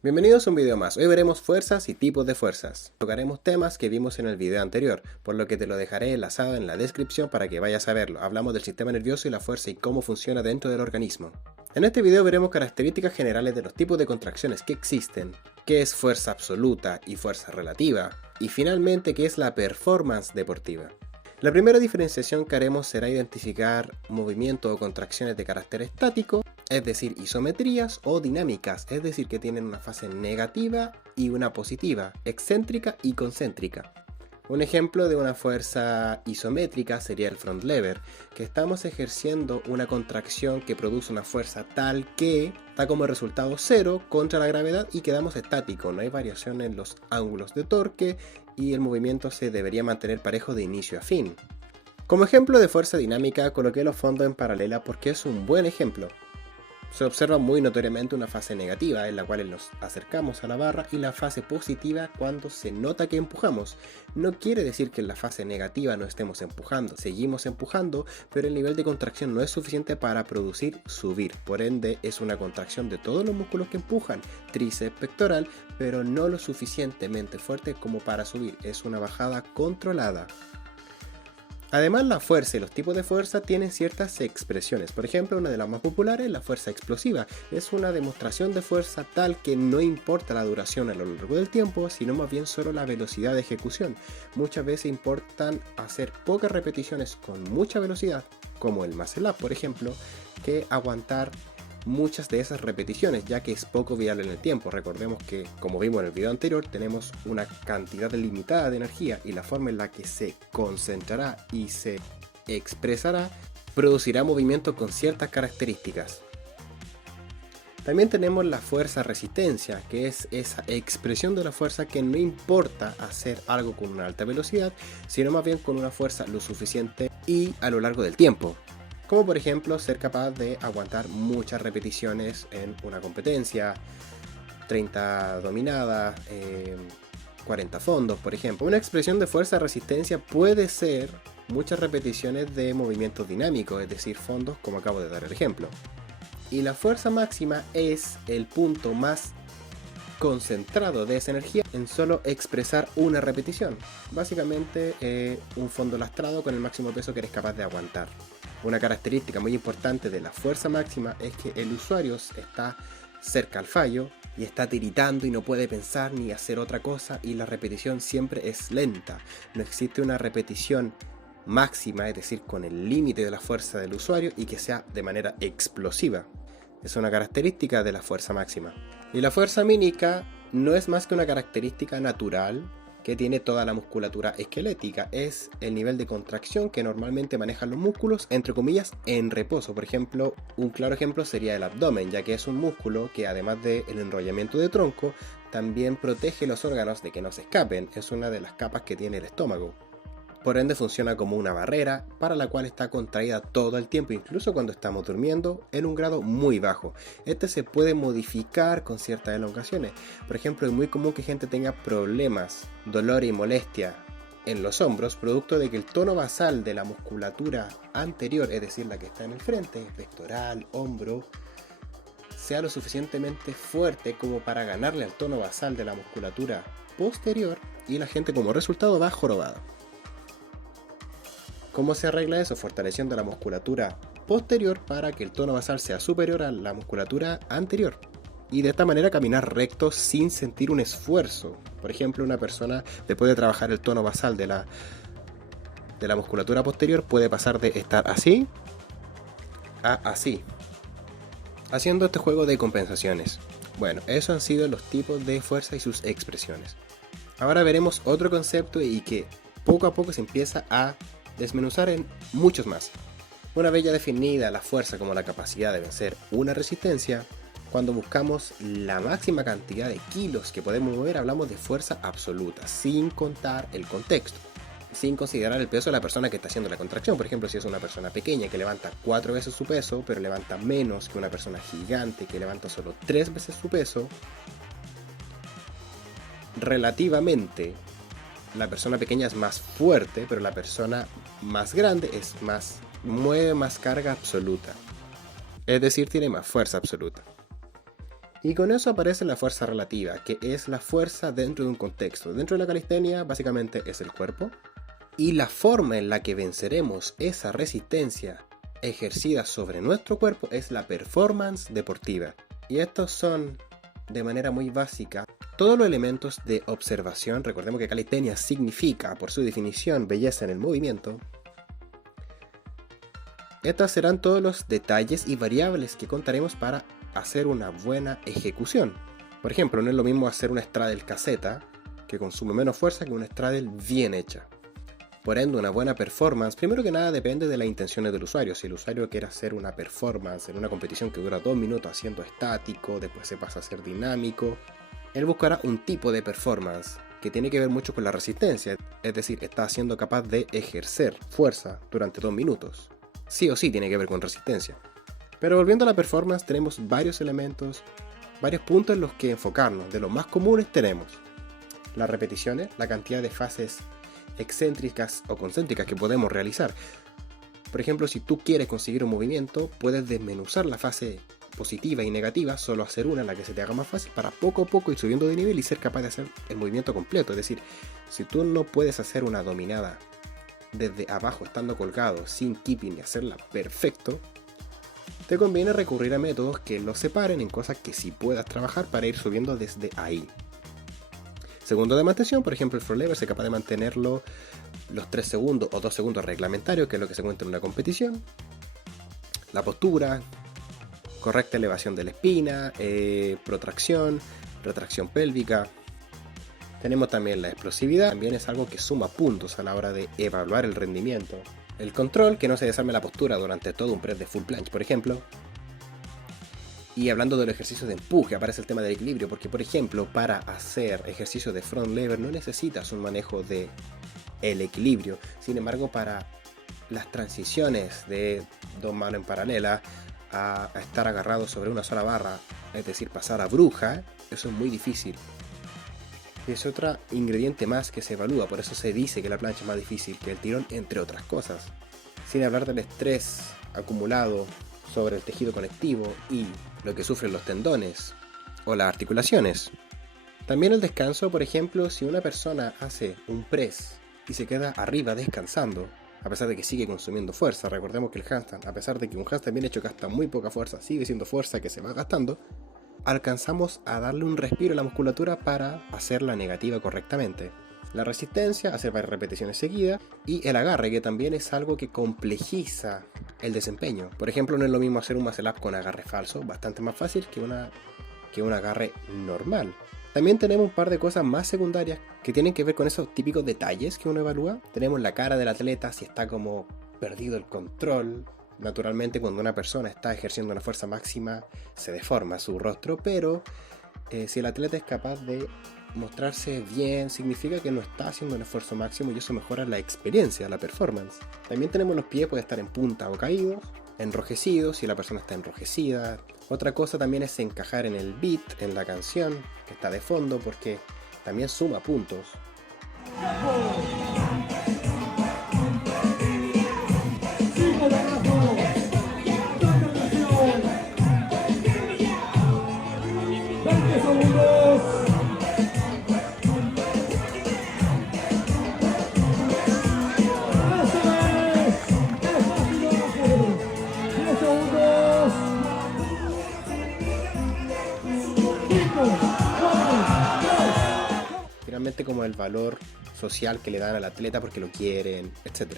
Bienvenidos a un video más. Hoy veremos fuerzas y tipos de fuerzas. Tocaremos temas que vimos en el video anterior, por lo que te lo dejaré enlazado en la descripción para que vayas a verlo. Hablamos del sistema nervioso y la fuerza y cómo funciona dentro del organismo. En este video veremos características generales de los tipos de contracciones que existen, qué es fuerza absoluta y fuerza relativa, y finalmente qué es la performance deportiva. La primera diferenciación que haremos será identificar movimientos o contracciones de carácter estático, es decir, isometrías, o dinámicas, es decir, que tienen una fase negativa y una positiva, excéntrica y concéntrica. Un ejemplo de una fuerza isométrica sería el front lever, que estamos ejerciendo una contracción que produce una fuerza tal que da como resultado 0 contra la gravedad y quedamos estáticos, no hay variación en los ángulos de torque y el movimiento se debería mantener parejo de inicio a fin. Como ejemplo de fuerza dinámica coloqué los fondos en paralela porque es un buen ejemplo. Se observa muy notoriamente una fase negativa en la cual nos acercamos a la barra y la fase positiva cuando se nota que empujamos. No quiere decir que en la fase negativa no estemos empujando, seguimos empujando, pero el nivel de contracción no es suficiente para producir subir. Por ende es una contracción de todos los músculos que empujan, tríceps, pectoral, pero no lo suficientemente fuerte como para subir. Es una bajada controlada. Además, la fuerza y los tipos de fuerza tienen ciertas expresiones. Por ejemplo, una de las más populares es la fuerza explosiva. Es una demostración de fuerza tal que no importa la duración a lo largo del tiempo, sino más bien solo la velocidad de ejecución. Muchas veces importan hacer pocas repeticiones con mucha velocidad, como el muscle up, por ejemplo, que aguantar muchas de esas repeticiones, ya que es poco viable en el tiempo. Recordemos que, como vimos en el video anterior, tenemos una cantidad limitada de energía y la forma en la que se concentrará y se expresará producirá movimiento con ciertas características. También tenemos la fuerza resistencia, que es esa expresión de la fuerza que no importa hacer algo con una alta velocidad, sino más bien con una fuerza lo suficiente y a lo largo del tiempo. Como por ejemplo ser capaz de aguantar muchas repeticiones en una competencia, 30 dominadas, 40 fondos por ejemplo. Una expresión de fuerza-resistencia puede ser muchas repeticiones de movimientos dinámicos, es decir, fondos como acabo de dar el ejemplo. Y la fuerza máxima es el punto más concentrado de esa energía en solo expresar una repetición. Básicamente un fondo lastrado con el máximo peso que eres capaz de aguantar. Una característica muy importante de la fuerza máxima es que el usuario está cerca al fallo y está tiritando y no puede pensar ni hacer otra cosa y la repetición siempre es lenta. No existe una repetición máxima, es decir, con el límite de la fuerza del usuario y que sea de manera explosiva. Es una característica de la fuerza máxima. Y la fuerza mínica no es más que una característica natural que tiene toda la musculatura esquelética. Es el nivel de contracción que normalmente manejan los músculos, entre comillas, en reposo. Por ejemplo, un claro ejemplo sería el abdomen, ya que es un músculo que además del enrollamiento de tronco, también protege los órganos de que no se escapen. Es una de las capas que tiene el estómago. Por ende funciona como una barrera para la cual está contraída todo el tiempo, incluso cuando estamos durmiendo en un grado muy bajo. Este se puede modificar con ciertas elongaciones. Por ejemplo, es muy común que gente tenga problemas, dolor y molestia en los hombros, producto de que el tono basal de la musculatura anterior, es decir, la que está en el frente, pectoral, hombro, sea lo suficientemente fuerte como para ganarle al tono basal de la musculatura posterior y la gente como resultado va jorobada. ¿Cómo se arregla eso? Fortaleciendo la musculatura posterior para que el tono basal sea superior a la musculatura anterior. Y de esta manera caminar recto sin sentir un esfuerzo. Por ejemplo, una persona después de trabajar el tono basal de la musculatura posterior puede pasar de estar así a así, haciendo este juego de compensaciones. Bueno, esos han sido los tipos de fuerza y sus expresiones. Ahora veremos otro concepto y que poco a poco se empieza a desmenuzar en muchos más. Una vez ya definida la fuerza como la capacidad de vencer una resistencia, cuando buscamos la máxima cantidad de kilos que podemos mover, hablamos de fuerza absoluta, sin contar el contexto, sin considerar el peso de la persona que está haciendo la contracción. Por ejemplo, si es una persona pequeña que levanta 4 veces su peso, pero levanta menos que una persona gigante que levanta solo 3 veces su peso, relativamente la persona pequeña es más fuerte, pero la persona más grande mueve más carga absoluta. Es decir, tiene más fuerza absoluta. Y con eso aparece la fuerza relativa, que es la fuerza dentro de un contexto. Dentro de la calistenia básicamente es el cuerpo. Y la forma en la que venceremos esa resistencia ejercida sobre nuestro cuerpo es la performance deportiva. Y estos son, de manera muy básica, todos los elementos de observación. Recordemos que calistenia significa, por su definición, belleza en el movimiento. Estos serán todos los detalles y variables que contaremos para hacer una buena ejecución. Por ejemplo, no es lo mismo hacer una straddle caseta, que consume menos fuerza, que una straddle bien hecha. Por ende, una buena performance, primero que nada, depende de las intenciones del usuario. Si el usuario quiere hacer una performance en una competición que dura 2 minutos haciendo estático, después se pasa a ser dinámico, él buscará un tipo de performance que tiene que ver mucho con la resistencia, es decir, está siendo capaz de ejercer fuerza durante 2 minutos. Sí o sí tiene que ver con resistencia. Pero volviendo a la performance, tenemos varios elementos, varios puntos en los que enfocarnos. De los más comunes tenemos las repeticiones, la cantidad de fases excéntricas o concéntricas que podemos realizar. Por ejemplo, si tú quieres conseguir un movimiento, puedes desmenuzar la fase positiva y negativa, solo hacer una, la que se te haga más fácil, para poco a poco ir subiendo de nivel y ser capaz de hacer el movimiento completo. Es decir, si tú no puedes hacer una dominada desde abajo estando colgado, sin keeping y hacerla perfecto, te conviene recurrir a métodos que los separen en cosas que sí puedas trabajar para ir subiendo desde ahí. Segundo de mantención, por ejemplo, el front lever, ser capaz de mantenerlo los 3 segundos o 2 segundos reglamentarios, que es lo que se cuenta en una competición. La postura, correcta elevación de la espina, protracción, retracción pélvica. Tenemos también la explosividad, también es algo que suma puntos a la hora de evaluar el rendimiento. El control, que no se desarme la postura durante todo un press de full planche, por ejemplo. Y hablando del ejercicio de empuje, aparece el tema del equilibrio, porque por ejemplo, para hacer ejercicio de front lever no necesitas un manejo de el equilibrio. Sin embargo, para las transiciones de 2 manos en paralela a estar agarrado sobre una sola barra, es decir, pasar a bruja, eso es muy difícil. Es otro ingrediente más que se evalúa, por eso se dice que la plancha es más difícil que el tirón, entre otras cosas. Sin hablar del estrés acumulado sobre el tejido conectivo y lo que sufren los tendones o las articulaciones. También el descanso, por ejemplo, si una persona hace un press y se queda arriba descansando, a pesar de que sigue consumiendo fuerza, recordemos que el handstand, a pesar de que un handstand bien hecho gasta muy poca fuerza, sigue siendo fuerza que se va gastando, alcanzamos a darle un respiro a la musculatura para hacer la negativa correctamente. La resistencia, hacer varias repeticiones seguidas, y el agarre, que también es algo que complejiza el desempeño. Por ejemplo, no es lo mismo hacer un muscle up con agarre falso, bastante más fácil que un agarre normal. También tenemos un par de cosas más secundarias que tienen que ver con esos típicos detalles que uno evalúa. Tenemos la cara del atleta, si está como perdido el control. Naturalmente, cuando una persona está ejerciendo una fuerza máxima, se deforma su rostro, pero si el atleta es capaz de mostrarse bien, significa que no está haciendo un esfuerzo máximo y eso mejora la experiencia, la performance. También tenemos los pies, puede estar en punta o caídos, enrojecidos, si la persona está enrojecida. Otra cosa también es encajar en el beat, en la canción que está de fondo, porque también suma puntos. Finalmente, como el valor social que le dan al atleta porque lo quieren, etc.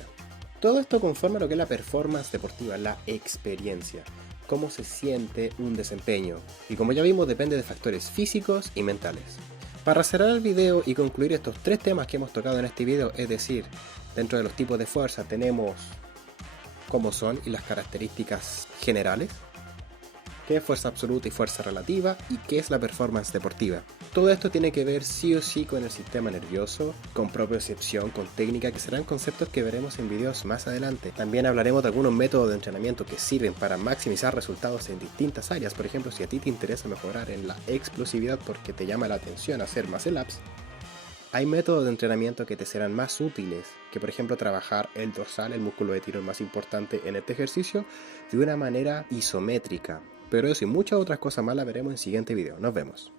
Todo esto conforma a lo que es la performance deportiva, la experiencia, cómo se siente un desempeño, y como ya vimos depende de factores físicos y mentales. Para cerrar el video y concluir estos 3 temas que hemos tocado en este video, es decir, dentro de los tipos de fuerza tenemos cómo son y las características generales, qué es fuerza absoluta y fuerza relativa, y qué es la performance deportiva. Todo esto tiene que ver sí o sí con el sistema nervioso, con propiocepción, con técnica, que serán conceptos que veremos en videos más adelante. También hablaremos de algunos métodos de entrenamiento que sirven para maximizar resultados en distintas áreas. Por ejemplo, si a ti te interesa mejorar en la explosividad porque te llama la atención hacer muscle ups, hay métodos de entrenamiento que te serán más útiles que, por ejemplo, trabajar el dorsal, el músculo de tiro más importante en este ejercicio, de una manera isométrica. pero eso y muchas otras cosas más las veremos en el siguiente video. Nos vemos.